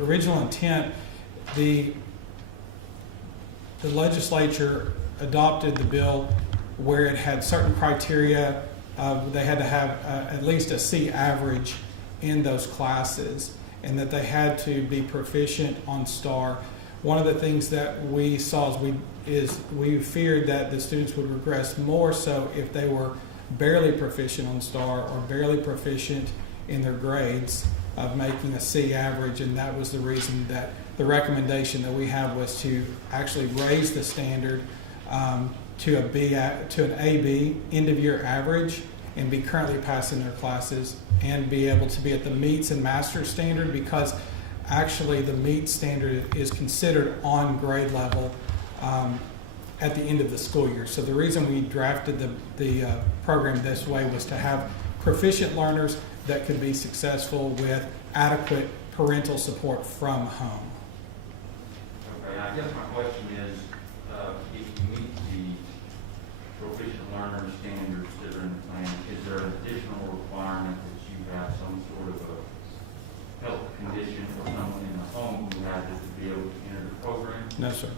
Original intent, the legislature adopted the bill where it had certain criteria. They had to have at least a C average in those classes, and that they had to be proficient on STAR. One of the things that we saw is we feared that the students would regress more so if they were barely proficient on STAR or barely proficient in their grades of making a C average, and that was the reason that the recommendation that we have was to actually raise the standard to an AB, end of year average, and be currently passing their classes and be able to be at the meets and master's standard, because actually the meets standard is considered on grade level at the end of the school year. So the reason we drafted the program this way was to have proficient learners that could be successful with adequate parental support from home. Okay, I guess my question is, if you meet the proficient learner standards that are in the plan, is there an additional requirement that you have some sort of a health condition or someone in the home who has it to be able to enter the program? No, sir.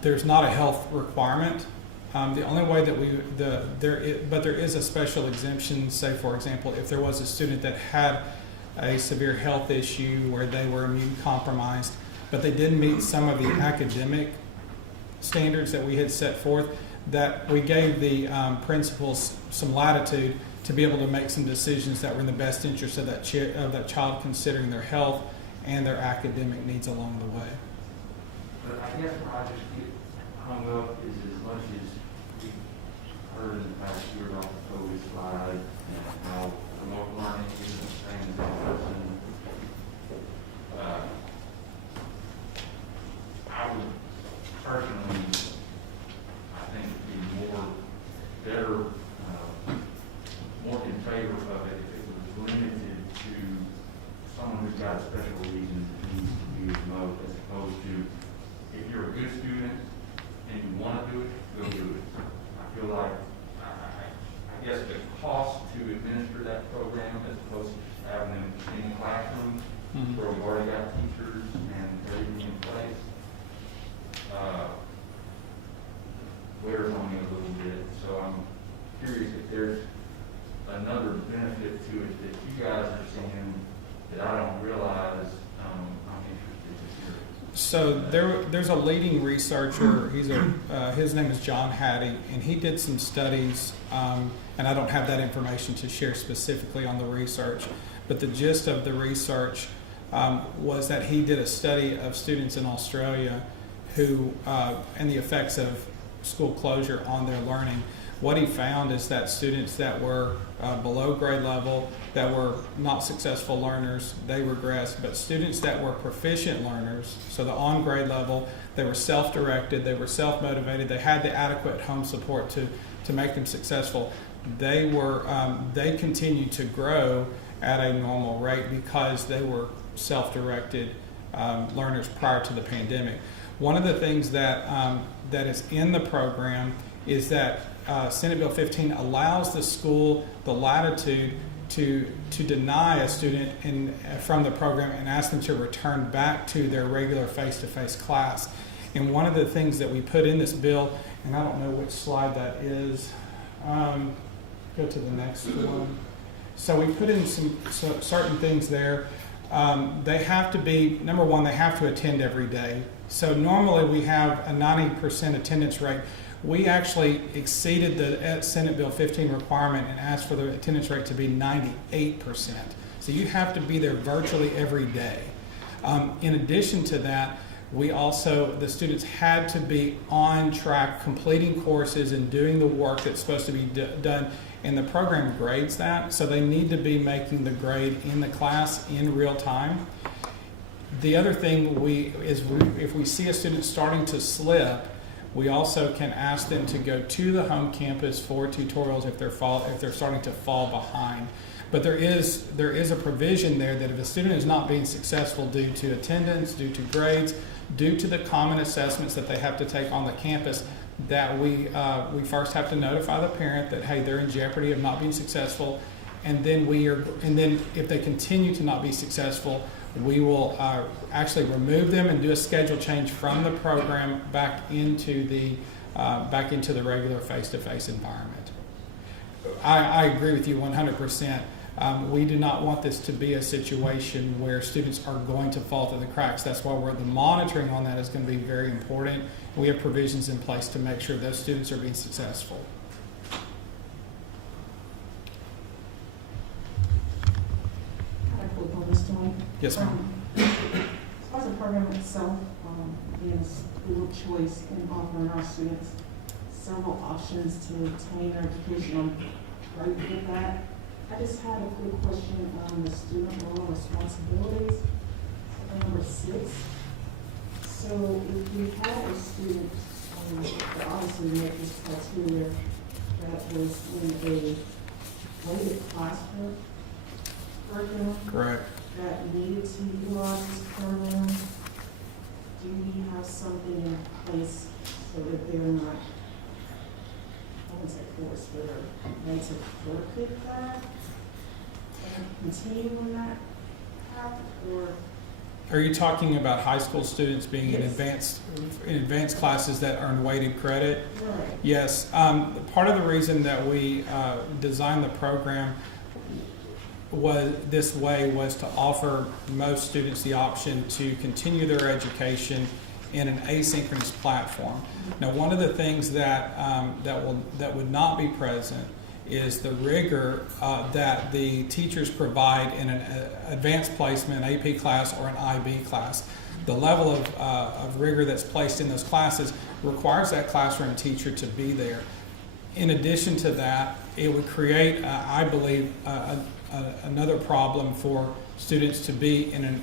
There's not a health requirement. The only way that there is a special exemption. Say, for example, if there was a student that had a severe health issue where they were immune compromised, but they didn't meet some of the academic standards that we had set forth, that we gave the principals some latitude to be able to make some decisions that were in the best interest of that child, considering their health and their academic needs along the way. But I guess where I just get hung up is, as much as we've heard in the past year about the COVID slide and how remote learning isn't the same as in person, I would personally, I think, be better, more in favor of it if it was limited to someone who's got a special reason that needs to be remote, as opposed to, if you're a good student and you want to do it, go do it. I feel like, I guess the cost to administer that program, as opposed to just having them in classrooms where we've already got teachers and everything in place, wears on me a little bit. So I'm curious if there's another benefit to it that you guys are seeing that I don't realize. I'm interested to hear. So there's a leading researcher. His name is John Hattie, and he did some studies. And I don't have that information to share specifically on the research, but the gist of the research was that he did a study of students in Australia who and the effects of school closure on their learning. What he found is that students that were below grade level, that were not successful learners, they regressed. But students that were proficient learners, so the on grade level, they were self-directed, they were self-motivated, they had the adequate home support to make them successful. They continued to grow at a normal rate because they were self-directed learners prior to the pandemic. One of the things that is in the program is that Senate Bill 15 allows the school the latitude to deny a student from the program and ask them to return back to their regular face-to-face class. And one of the things that we put in this bill, and I don't know which slide that is, go to the next one. So we put in some certain things there. They have to be, number one, they have to attend every day. So normally we have a 90% attendance rate. We actually exceeded the Senate Bill 15 requirement and asked for the attendance rate to be 98%. So you have to be there virtually every day. In addition to that, the students had to be on track, completing courses and doing the work that's supposed to be done, and the program grades that, so they need to be making the grade in the class in real time. The other thing if we see a student starting to slip, we also can ask them to go to the home campus for tutorials if they're starting to fall behind. But there is a provision there that if a student is not being successful due to attendance, due to grades, due to the common assessments that they have to take on the campus, that we first have to notify the parent that, hey, they're in jeopardy of not being successful, and then if they continue to not be successful, we will actually remove them and do a schedule change from the program back into the regular face-to-face environment. I agree with you 100%. We do not want this to be a situation where students are going to fall through the cracks. That's why the monitoring on that is going to be very important. We have provisions in place to make sure those students are being successful. Yes, ma'am. As far as the program itself, being a school of choice and offering our students several options to obtain their education, I'm great with that. I just had a quick question on the student role responsibilities, number 6. So if we had a student that obviously met this criteria that was in a weighted classroom curriculum, Correct. that needed to utilize this program, do we have something in place so that they're not, I wouldn't say forced, but are made to forfeit that and continue on that path, or? Are you talking about high school students being in Yes. advanced classes that earn weighted credit? Right. Yes. Part of the reason that we designed the program was to offer most students the option to continue their education in an asynchronous platform. Now, one of the things that would not be present is the rigor that the teachers provide in an advanced placement, an AP class or an IB class. The level of rigor that's placed in those classes requires that classroom teacher to be there. In addition to that, it would create, I believe, another problem for students to be in a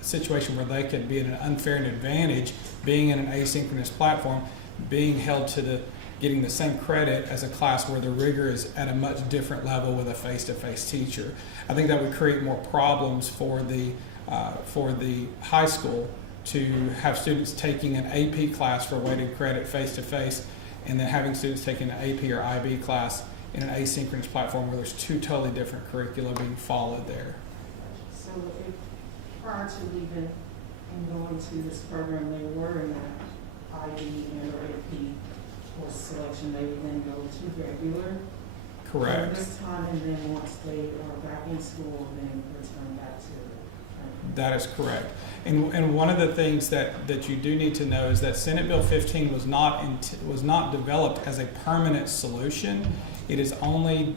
situation where they could be at an unfair advantage, being in an asynchronous platform, being held to getting the same credit as a class where the rigor is at a much different level with a face-to-face teacher. I think that would create more problems for the high school to have students taking an AP class for weighted credit face-to-face, and then having students taking an AP or IB class in an asynchronous platform where there's two totally different curricula being followed there. So if prior to leaving and going to this program, they were in that IB and or AP course selection, they would then go to regular. Correct. This time, and then once they are back in school, then return back to. That is correct. And one of the things that you do need to know is that Senate Bill 15 was not developed as a permanent solution. It was only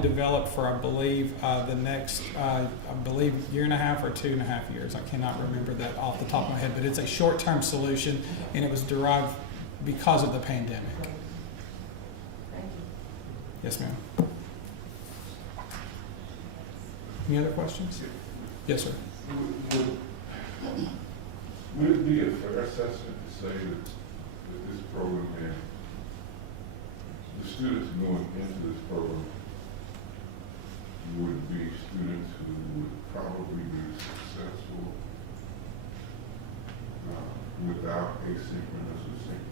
developed for, I believe, the next year and a half or 2.5 years. I cannot remember that off the top of my head, but it's a short-term solution, and it was derived because of the pandemic. Thank you. Yes, ma'am. Any other questions? Yes, sir. Would it be a fair assessment to say that this program and the students going into this program would be students who would probably be successful without asynchronous or synchronous?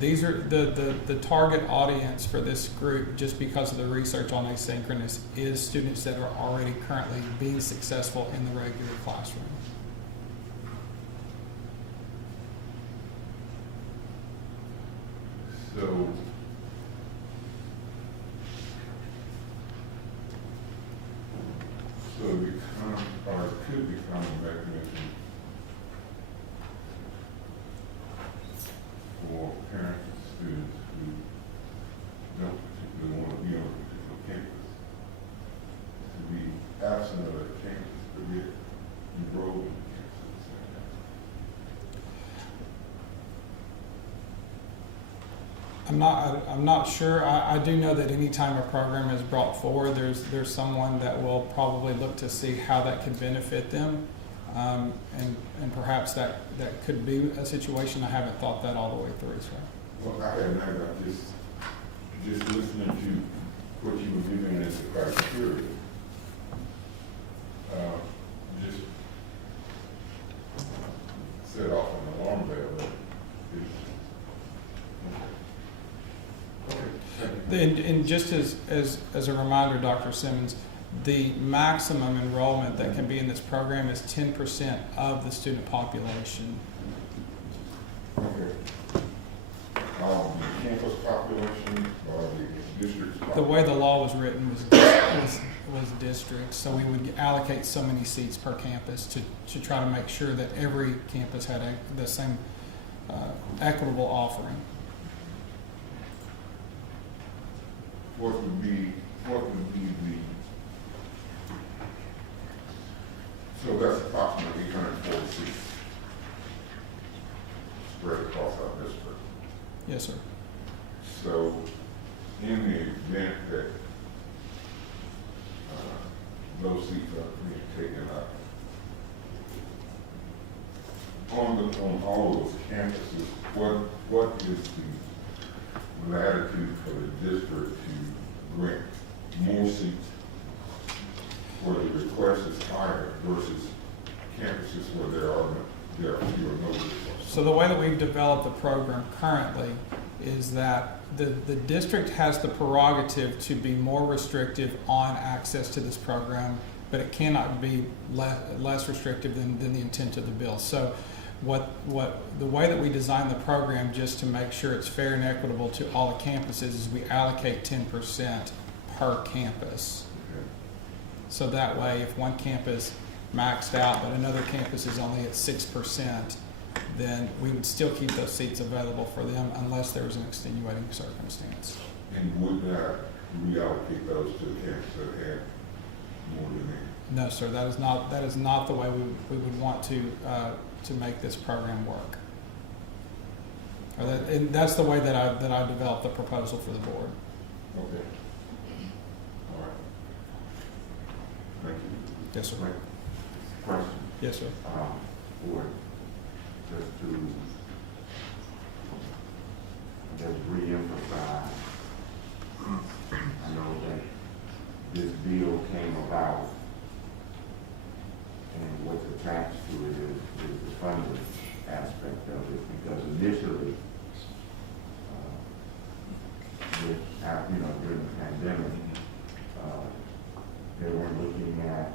These are the target audience for this group, just because of the research on asynchronous, is students that are already currently being successful in the regular classroom. So it becomes, or it could become a mechanism for parents and students who don't particularly want to be on a particular campus to be absent of that campus, but yet enrolled in the campus at the same time. I'm not sure. I do know that any time a program is brought forward, there's someone that will probably look to see how that could benefit them, and perhaps that could be a situation. I haven't thought that all the way through. So. Well, I had never, just listening to what you were giving as a criteria, just set off an alarm bell. And just as a reminder, Dr. Simmons, The maximum enrollment that can be in this program is 10% of the student population. Okay. The campus population, the district's The population? way the law was written was districts, so we would allocate so many seats per campus to try to make sure that every campus had the same equitable offering. What would be so that's approximately 840 seats spread across our district. Yes, sir. So in the event that those seats are being taken up, on all those campuses, what is the latitude for the district to grant more seats where the request is higher versus campuses where there are fewer no requests? So the way that we've developed the program currently is that the district has the prerogative to be more restrictive on access to this program, but it cannot be less restrictive than the intent of the bill. So the way that we design the program, just to make sure it's fair and equitable to all the campuses, is we allocate 10% per campus. Okay. So that way, if one campus maxed out, but another campus is only at 6%, then we would still keep those seats available for them unless there was an extenuating circumstance. And would not reallocate those to the campus that had more demand? No, sir, that is not the way we would want to make this program work. And that's the way that I developed the proposal for the board. Okay. All right. Thank you. Yes, sir. Question, Yes, sir. or just to re-emphasize, I know that this bill came about and what's attached to it is the funding aspect of it, because initially, during the pandemic, they weren't looking at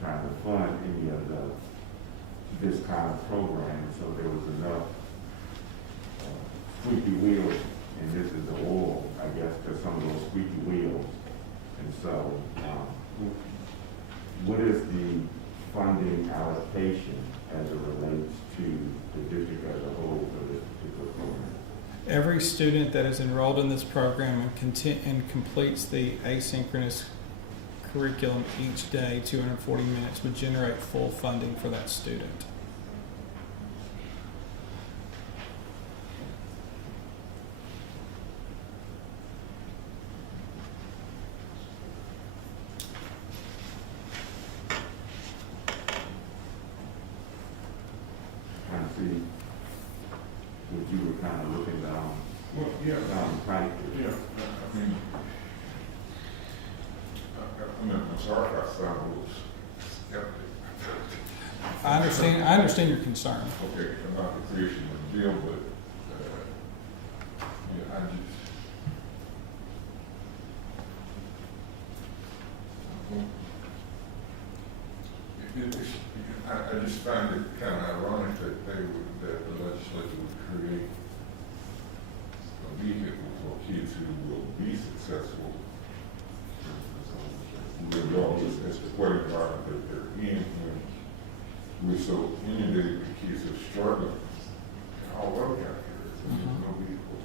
trying to fund any of this kind of program, so there was enough squeaky wheels, and this is the oil, I guess, to some of those squeaky wheels. And so, what is the funding allocation as it relates to the district as a whole for this particular program? Every student that is enrolled in this program and completes the asynchronous curriculum each day, 240 minutes, would generate full funding for that student. Trying to see what you were kind of looking down, Well, yeah. tight. Yeah, I'm sorry if I sound a little skeptic. I understand your concern. Okay, about the creation of the bill, but, yeah, I just find it kind of ironic that that the legislature would create a vehicle for kids who will be successful. Regardless as to what environment that they're in, when we're so inundated with kids who are struggling all over out here, so there's no vehicle,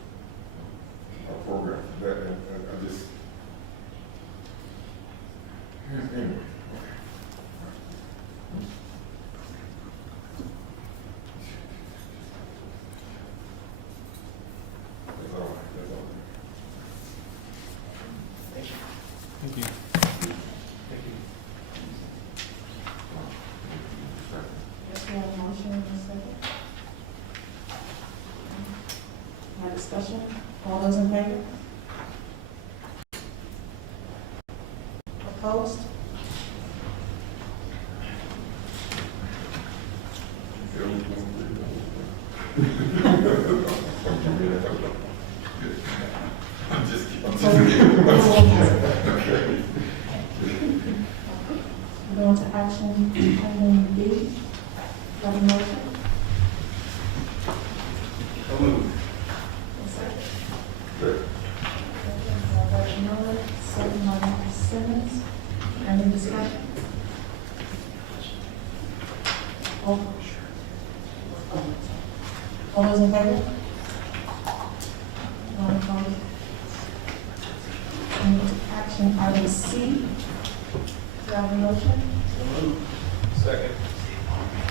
a program for that, and I just, anyway. That's all. Thank you. Yes, we have a motion and a second. My discussion, all those in favor? Opposed? I'm just So, kidding. roll has it. item B. Do I have a motion? So moved. A second. Good. Dr. Miller, second by Dr. Simmons. Any discussion? All those in favor? None opposed? Action item C. Do I have a motion? Second.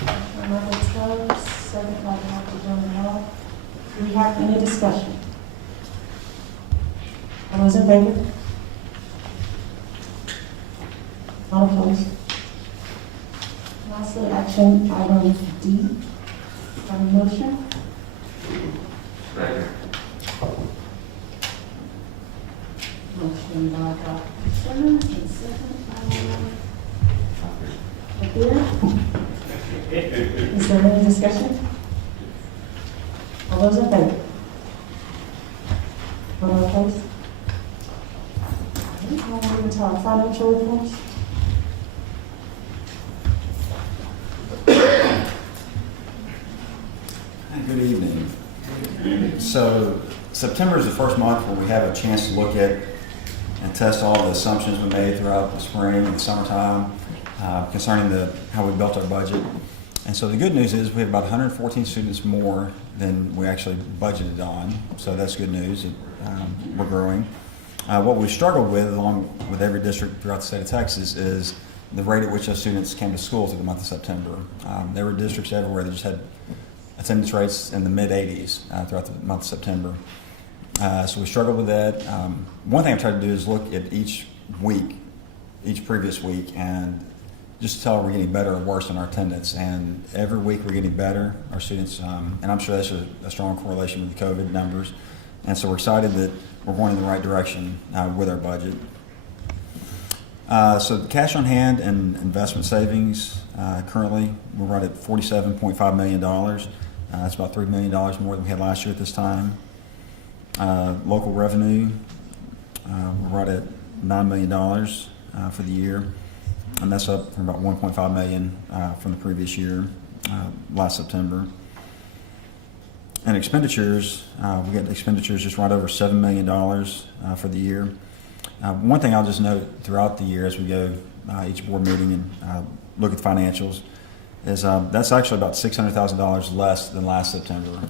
Dr. Tubbs, second by Dr. Jones Hall. Do we have any discussion? All those in favor? None opposed? Lastly, action item D. Do I have a motion? Second. Motion by Dr. Simmons and second by Beer. Is there any discussion? All those in favor? All opposed? I'll move to our financial reports. Good evening. So September is the first month where we have a chance to look at and test all the assumptions we made throughout the spring and the summertime concerning how we built our budget. And so the good news is we have about 114 students more than we actually budgeted on. So that's good news. We're growing. What we struggled with, along with every district throughout the state of Texas, is the rate at which those students came to school through the month of September. There were districts everywhere that just had attendance rates in the mid-80s throughout the month of September. So we struggled with that. One thing I tried to do is look at each week, each previous week, and just tell we're getting better or worse in our attendance. And every week we're getting better, our students, and I'm sure that's a strong correlation with the COVID numbers. And so we're excited that we're going in the right direction with our budget. So the cash on hand and investment savings, currently we're right at $47.5 million. That's about $3 million more than we had last year at this time. Local revenue, we're right at $9 million for the year, and that's up from about $1.5 million from the previous year, last September. And expenditures, we got expenditures just right over $7 million for the year. One thing I'll just note throughout the year as we go each board meeting and look at the financials is that's actually about $600,000 less than last September,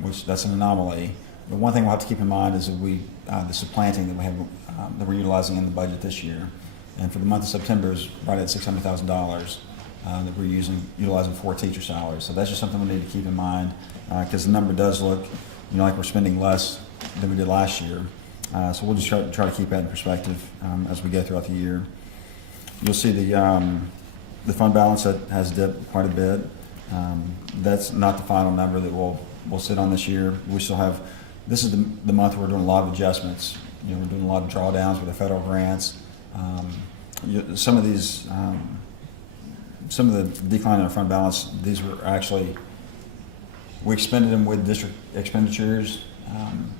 which that's an anomaly. But one thing we'll have to keep in mind is that the supplanting that we have that we're utilizing in the budget this year, and for the month of September is right at $600,000 that we're utilizing for teacher salaries. So that's just something we need to keep in mind because the number does look, like we're spending less than we did last year. So we'll just try to keep that in perspective as we go throughout the year. You'll see the fund balance that has dipped quite a bit. That's not the final number that we'll sit on this year. We still have. This is the month where we're doing a lot of adjustments. We're doing a lot of drawdowns with the federal grants. Some of these, some of the decline in our fund balance, these were actually, we expended them with district expenditures,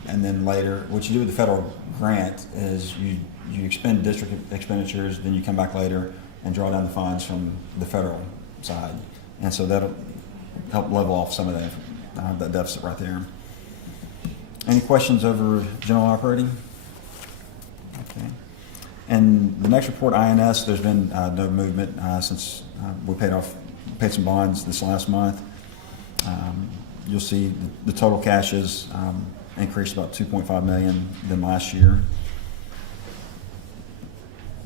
and then later, what you do with the federal grant is you expend district expenditures, then you come back later and draw down the funds from the federal side. And so that'll help level off some of that deficit right there. Any questions over general operating? Okay. And the next report, INS, there's been no movement since we paid some bonds this last month. You'll see the total cash is increased about $2.5 million than last year.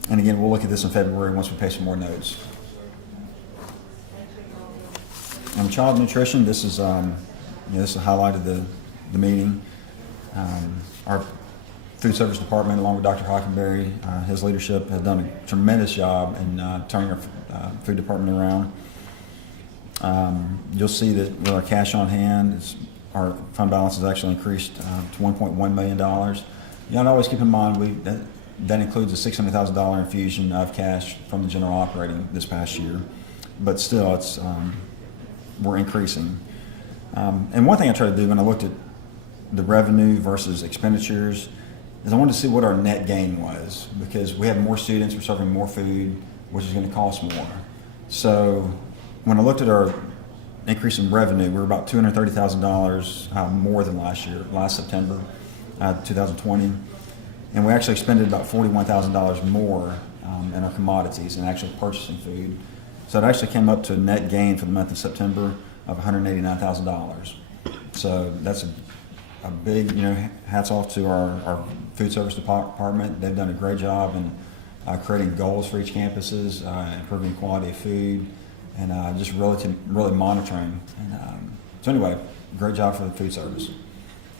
And again, we'll look at this in February once we pay some more notes. On child nutrition, this is this is a highlight of the meeting. Our food service department, along with Dr. Hockenberry, his leadership has done a tremendous job in turning our food department around. You'll see that with our cash on hand, our fund balance has actually increased to $1.1 million. You gotta always keep in mind that includes a $600,000 infusion of cash from the general operating this past year, but still, it's we're increasing. And one thing I tried to do when I looked at the revenue versus expenditures is I wanted to see what our net gain was, because we have more students, we're serving more food, which is going to cost more. So when I looked at our increase in revenue, we were about $230,000 more than last September, 2020. And we actually expended about $41,000 more in our commodities and actually purchasing food. So it actually came up to a net gain for the month of September of $189,000. So that's a big, hats off to our food service department. They've done a great job in creating goals for each campuses, improving quality of food, and just really monitoring. And so anyway, great job for the food service.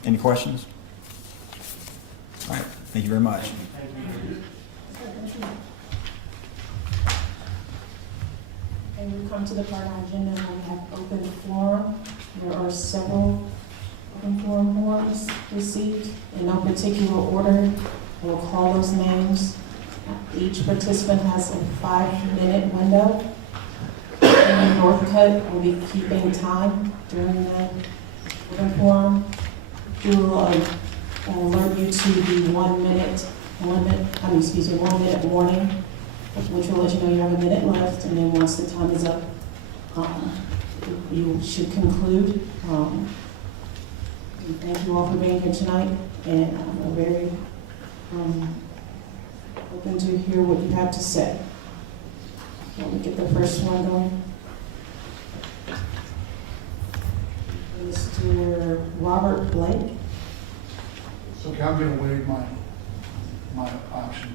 Any questions? All right, thank you very much. And we come to the part of our agenda where we have open forum. There are several open forum forms received in no particular order. We'll call those names. Each participant has a 5-minute window. And Northcutt will be keeping time during the open forum. We will alert you to the 1 minute warning, which will let you know you have a minute left, and then once the time is up, you should conclude. Thank you all for being here tonight, and I'm very open to hear what you have to say. Let me get the first one going. Mr. Robert Blake. So okay, I'm going to waive my option.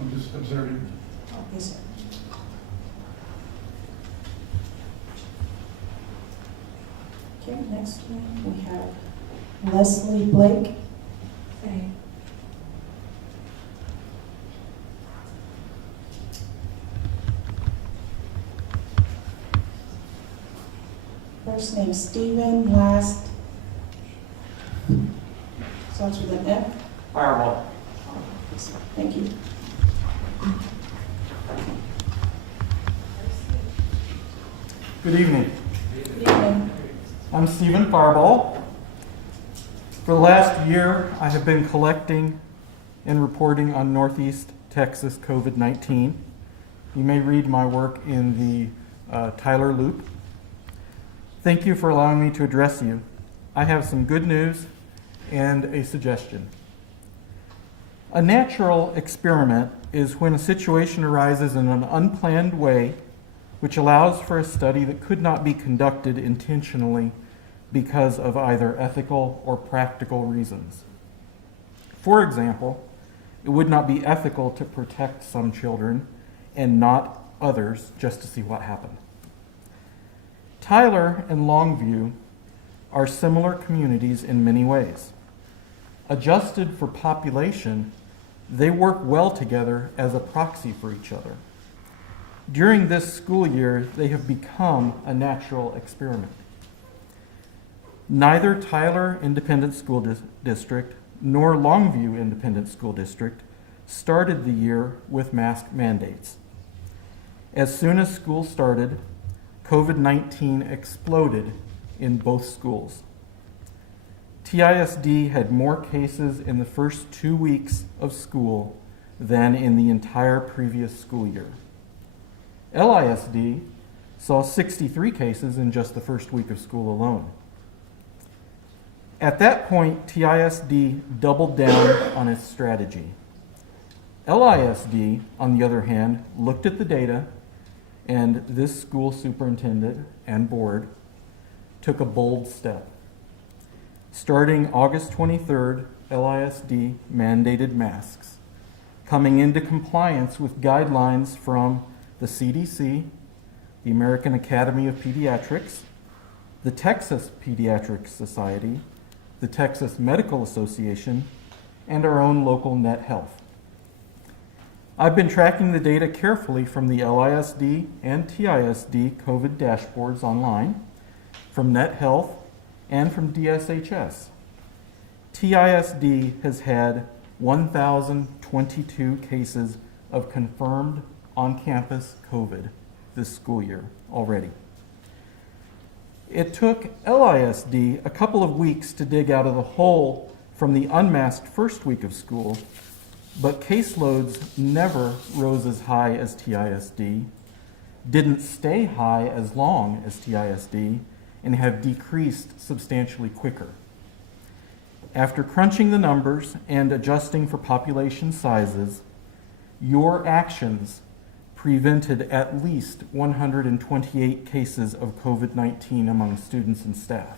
I'm just observing. Yes, sir. Okay, next one we have Leslie Blake. Okay. First name Stephen, last starts with an F. Fireball. Thank you. Good evening. Good evening. I'm Stephen Fireball. For the last year, I have been collecting and reporting on Northeast Texas COVID-19. You may read my work in the Tyler Loop. Thank you for allowing me to address you. I have some good news and a suggestion. A natural experiment is when a situation arises in an unplanned way which allows for a study that could not be conducted intentionally because of either ethical or practical reasons. For example, it would not be ethical to protect some children and not others just to see what happened. Tyler and Longview are similar communities in many ways. Adjusted for population, they work well together as a proxy for each other. During this school year, they have become a natural experiment. Neither Tyler Independent School District nor Longview Independent School District started the year with mask mandates. As soon as school started, COVID-19 exploded in both schools. TISD had more cases in the first 2 weeks of school than in the entire previous school year. LISD saw 63 cases in just the first week of school alone. At that point, TISD doubled down on its strategy. LISD, on the other hand, looked at the data, and this school superintendent and board took a bold step. Starting August 23rd, LISD mandated masks, coming into compliance with guidelines from the CDC, the American Academy of Pediatrics, the Texas Pediatric Society, the Texas Medical Association, and our own local Net Health. I've been tracking the data carefully from the LISD and TISD COVID dashboards online, from Net Health, and from DSHS. TISD has had 1,022 cases of confirmed on-campus COVID this school year already. It took LISD a couple of weeks to dig out of the hole from the unmasked first week of school, but caseloads never rose as high as TISD, didn't stay high as long as TISD and have decreased substantially quicker. After crunching the numbers and adjusting for population sizes, your actions prevented at least 128 cases of COVID-19 among students and staff,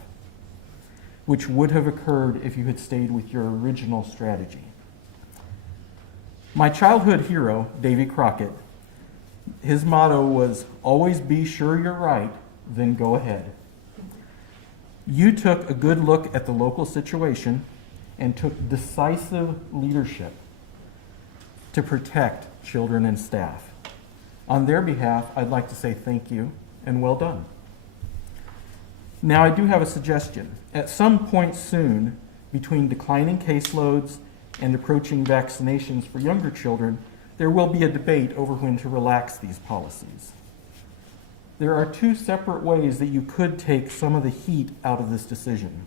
which would have occurred if you had stayed with your original strategy. My childhood hero, Davy Crockett, his motto was, "Always be sure you're right, then go ahead." You took a good look at the local situation and took decisive leadership to protect children and staff. On their behalf, I'd like to say thank you and well done. Now, I do have a suggestion. At some point soon, between declining caseloads and approaching vaccinations for younger children, there will be a debate over when to relax these policies. There are two separate ways that you could take some of the heat out of this decision.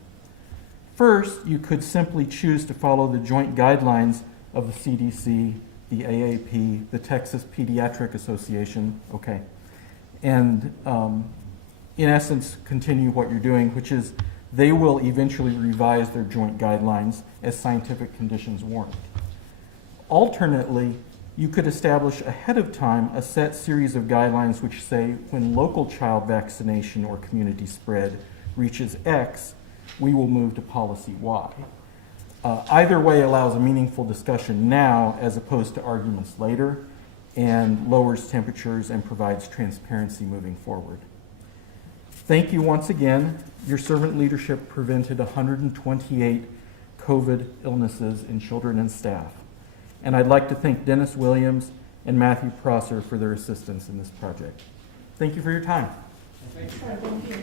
First, you could simply choose to follow the joint guidelines of the CDC, the AAP, the Texas Pediatric Association, and in essence continue what you're doing, which is they will eventually revise their joint guidelines as scientific conditions warrant. Alternately, you could establish ahead of time a set series of guidelines which say when local child vaccination or community spread reaches X, we will move to policy Y. Either way allows a meaningful discussion now as opposed to arguments later, and lowers temperatures and provides transparency moving forward. Thank you once again. Your servant leadership prevented 128 COVID illnesses in children and staff. And I'd like to thank Dennis Williams and Matthew Prosser for their assistance in this project. Thank you for your time. Thank you.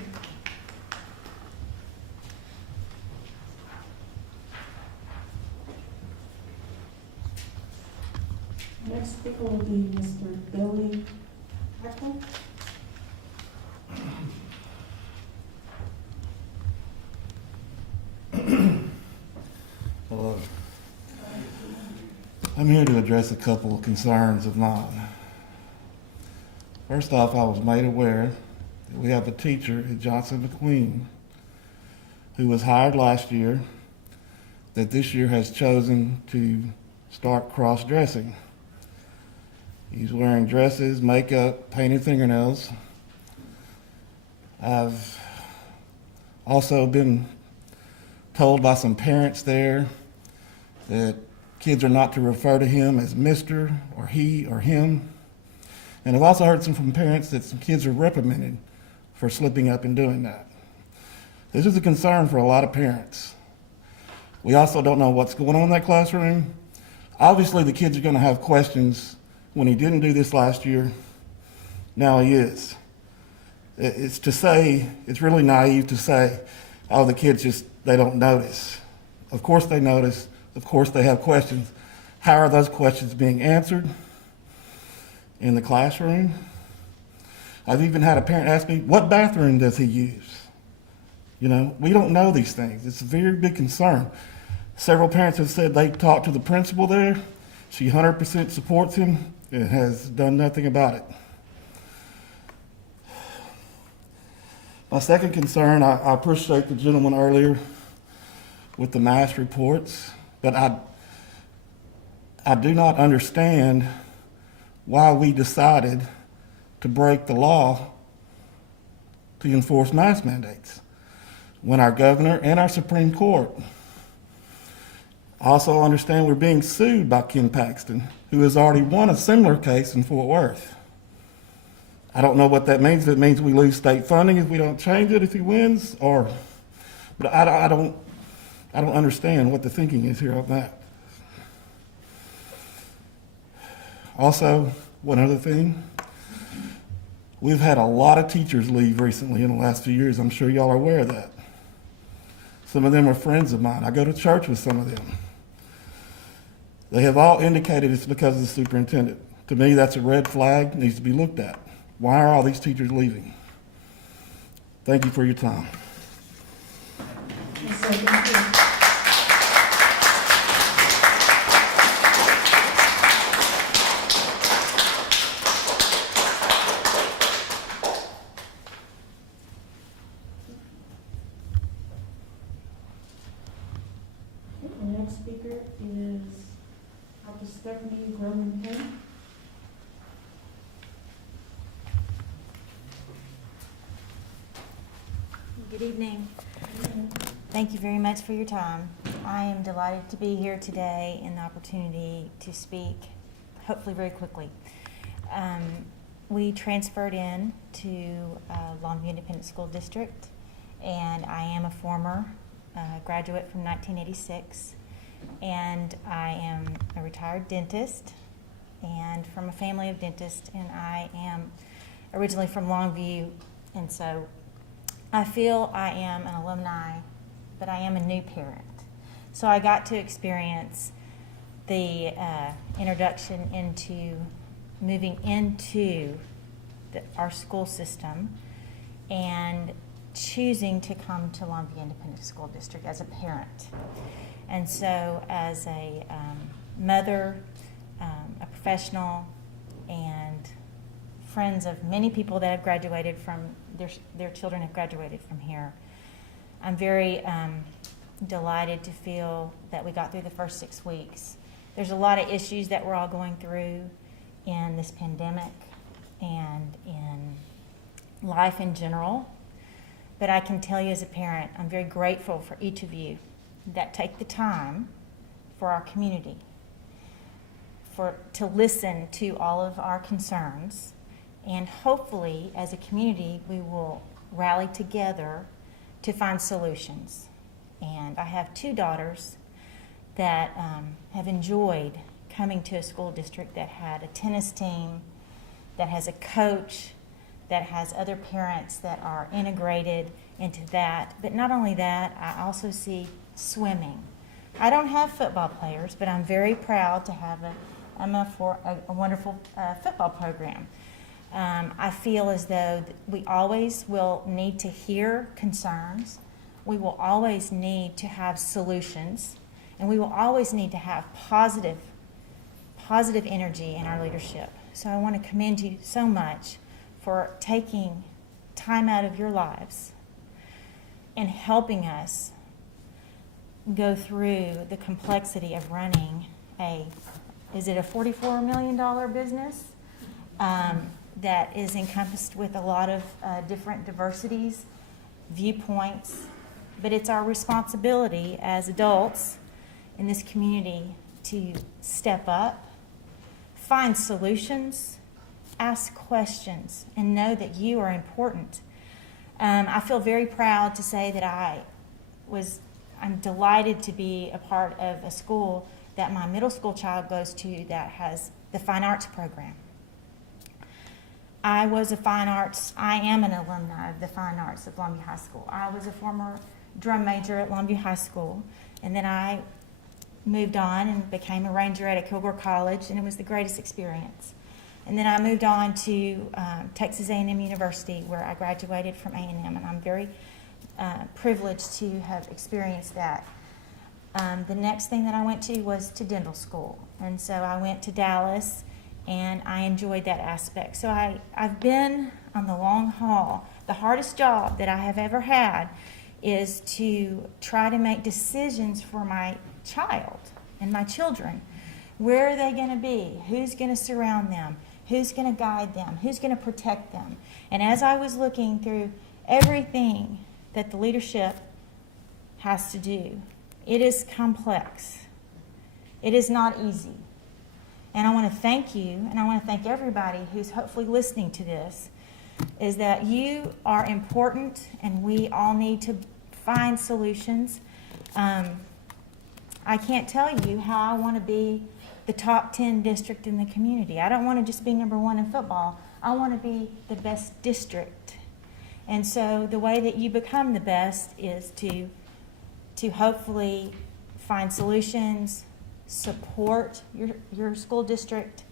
Next speaker will be Mr. Billy Hackle. Hello. I'm here to address a couple of concerns of mine. First off, I was made aware that we have a teacher at Johnson McQueen who was hired last year that this year has chosen to start cross-dressing. He's wearing dresses, makeup, painted fingernails. I've also been told by some parents there that kids are not to refer to him as Mr. or he or him. And I've also heard from parents that some kids are reprimanded for slipping up and doing that. This is a concern for a lot of parents. We also don't know what's going on in that classroom. Obviously, the kids are going to have questions. When he didn't do this last year, now he is. It's really naive to say, oh, the kids they don't notice. Of course they notice. Of course they have questions. How are those questions being answered in the classroom? I've even had a parent ask me, what bathroom does he use? You know, we don't know these things. It's a very big concern. Several parents have said they talked to the principal there. She 100% supports him and has done nothing about it. My second concern, I appreciate the gentleman earlier with the mass reports, but I do not understand why we decided to break the law to enforce mask mandates when our governor and our Supreme Court. I also understand we're being sued by Ken Paxton, who has already won a similar case in Fort Worth. I don't know what that means. If it means we lose state funding if we don't change it if he wins, but I don't understand what the thinking is here on that. Also, one other thing, we've had a lot of teachers leave recently in the last few years. I'm sure y'all are aware of that. Some of them are friends of mine. I go to church with some of them. They have all indicated it's because of the superintendent. To me, that's a red flag, needs to be looked at. Why are all these teachers leaving? Thank you for your time. Yes, sir. Thank you. is Dr. Stephanie Groman-Hay. Good evening. Thank you very much for your time. I am delighted to be here today and the opportunity to speak, hopefully very quickly. We transferred in to Longview Independent School District, and I am a former graduate from 1986, and I am a retired dentist and from a family of dentists, and I am originally from Longview, and so I feel I am an alumni, but I am a new parent. So I got to experience the introduction into moving into our school system and choosing to come to Longview Independent School District as a parent. And so as a mother, a professional, and friends of many people that have graduated from, their children have graduated from here, I'm very delighted to feel that we got through the first 6 weeks. There's a lot of issues that we're all going through in this pandemic and in life in general. But I can tell you as a parent, I'm very grateful for each of you that take the time for our community, to listen to all of our concerns, and hopefully as a community we will rally together to find solutions. And I have 2 daughters that have enjoyed coming to a school district that had a tennis team, that has a coach, that has other parents that are integrated into that. But not only that, I also see swimming. I don't have football players, but I'm very proud to have a wonderful football program. I feel as though we always will need to hear concerns. We will always need to have solutions, and we will always need to have positive energy in our leadership. So I want to commend you so much for taking time out of your lives and helping us go through the complexity of running is it a $44 million business that is encompassed with a lot of different diversities, viewpoints, but it's our responsibility as adults in this community to step up, find solutions, ask questions, and know that you are important. I feel very proud to say that I'm delighted to be a part of a school that my middle school child goes to that has the fine arts program. I am an alumni of the fine arts of Longview High School. I was a former drum major at Longview High School, and then I moved on and became a ranger at Kilgore College, and it was the greatest experience. And then I moved on to Texas A&M University, where I graduated from A&M, and I'm very privileged to have experienced that. The next thing that I went to was to dental school, and so I went to Dallas, and I enjoyed that aspect. So I've been on the long haul. The hardest job that I have ever had is to try to make decisions for my child and my children. Where are they going to be? Who's going to surround them? Who's going to guide them? Who's going to protect them? And as I was looking through everything that the leadership has to do, it is complex. It is not easy. And I want to thank you, and I want to thank everybody who's hopefully listening to this, is that you are important, and we all need to find solutions. I can't tell you how I want to be the top 10 district in the community. I don't want to just be number 1 in football. I want to be the best district. And so the way that you become the best is to hopefully find solutions, support your school district,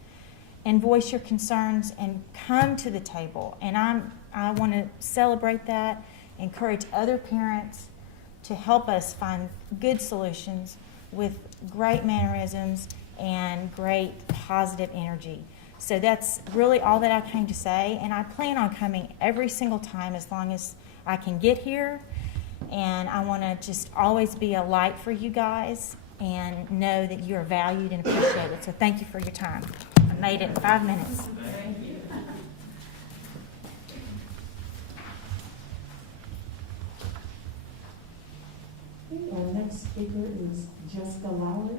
and voice your concerns and come to the table. And I want to celebrate that, encourage other parents to help us find good solutions with great mannerisms and great positive energy. So that's really all that I came to say, and I plan on coming every single time as long as I can get here. And I want to just always be a light for you guys and know that you are valued and appreciated. So thank you for your time. I made it in 5 minutes. Okay, our next speaker is Jessica Lowry.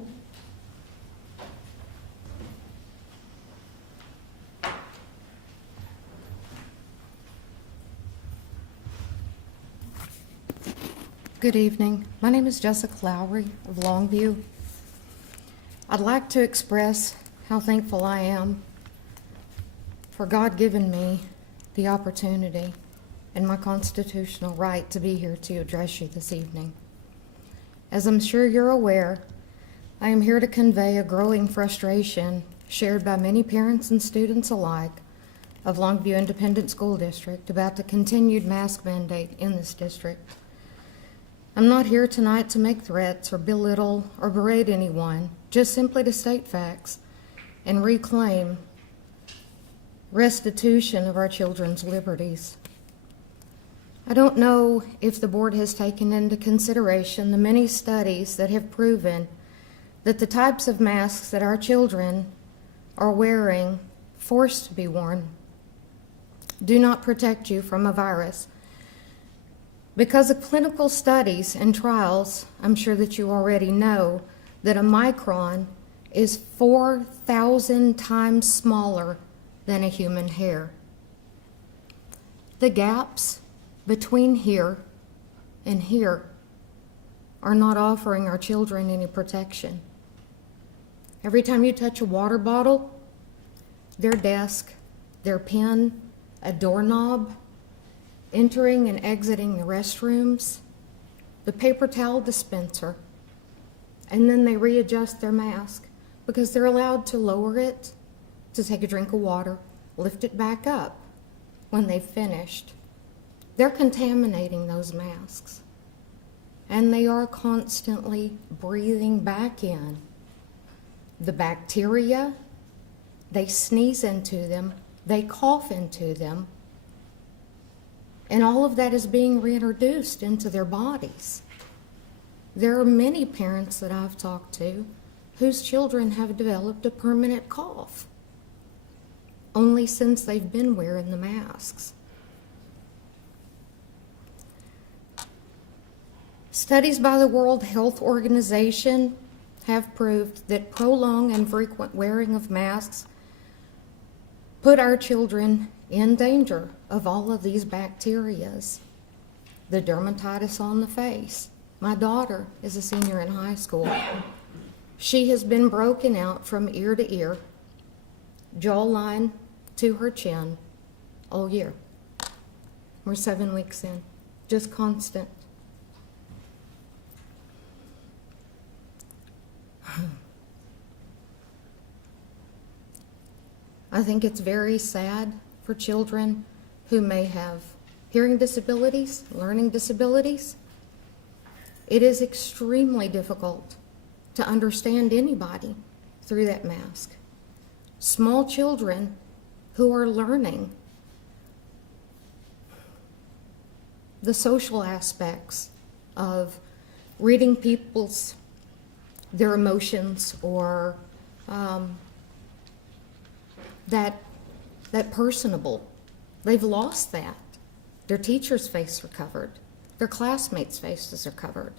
Good evening. My name is Jessica Lowry of Longview. I'd like to express how thankful I am for God giving me the opportunity and my constitutional right to be here to address you this evening. As I'm sure you're aware, I am here to convey a growing frustration shared by many parents and students alike of Longview Independent School District about the continued mask mandate in this district. I'm not here tonight to make threats or belittle or berate anyone, just simply to state facts and reclaim restitution of our children's liberties. I don't know if the board has taken into consideration the many studies that have proven that the types of masks that our children are wearing, forced to be worn, do not protect you from a virus. Because of clinical studies and trials, I'm sure that you already know that a micron is 4,000 times smaller than a human hair. The gaps between here and here are not offering our children any protection. Every time you touch a water bottle, their desk, their pen, a doorknob, entering and exiting the restrooms, the paper towel dispenser, and then they readjust their mask because they're allowed to lower it, to take a drink of water, lift it back up when they've finished. They're contaminating those masks, and they are constantly breathing back in the bacteria. They sneeze into them, they cough into them, and all of that is being reintroduced into their bodies. There are many parents that I've talked to whose children have developed a permanent cough only since they've been wearing the masks. Studies by the World Health Organization have proved that prolonged and frequent wearing of masks put our children in danger of all of these bacterias. The dermatitis on the face. My daughter is a senior in high school. She has been broken out from ear to ear, jawline to her chin, all year. We're 7 weeks in, just constant. I think it's very sad for children who may have hearing disabilities, learning disabilities. It is extremely difficult to understand anybody through that mask. Small children who are learning the social aspects of reading their emotions, or that personable. They've lost that. Their teacher's face are covered. Their classmates' faces are covered.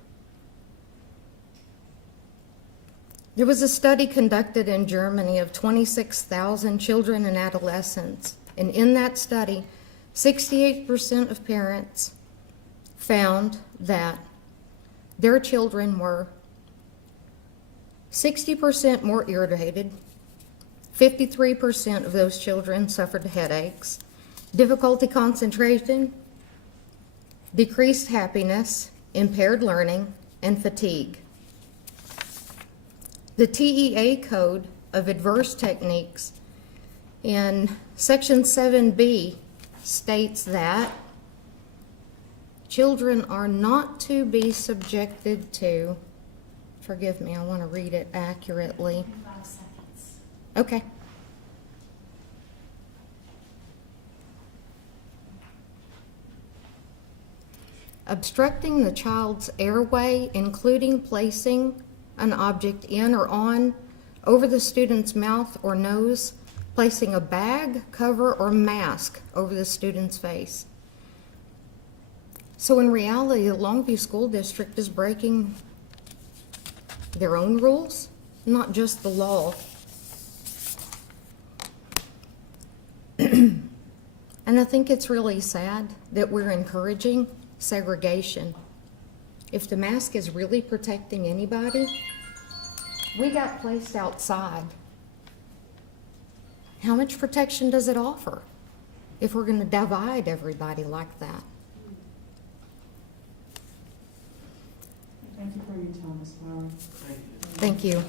There was a study conducted in Germany of 26,000 children and adolescents, and in that study, 68% of parents found that their children were 60% more irritated. 53% of those children suffered headaches, difficulty concentration, decreased happiness, impaired learning, and fatigue. The TEA Code of Adverse Techniques in Section 7B states that children are not to be subjected to, forgive me, I want to read it accurately. 5 seconds. Okay. Obstructing the child's airway, including placing an object in or on over the student's mouth or nose, placing a bag, cover, or mask over the student's face. So in reality, the Longview School District is breaking their own rules, not just the law. And I think it's really sad that we're encouraging segregation. If the mask is really protecting anybody, we got placed outside. How much protection does it offer if we're going to divide everybody like that? Thank you for your time, Ms. Flower. Thank you.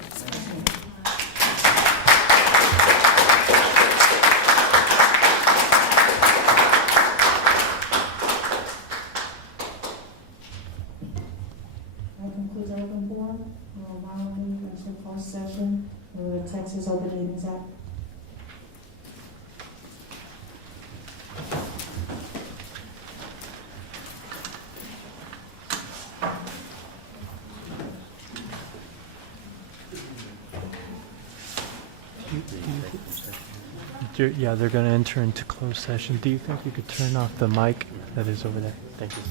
That concludes our open forum. We'll now move into closed session under the Texas Open Meetings Act. Yeah, they're going to enter into closed session. Do you think you could turn off the mic that is over there? Thank you.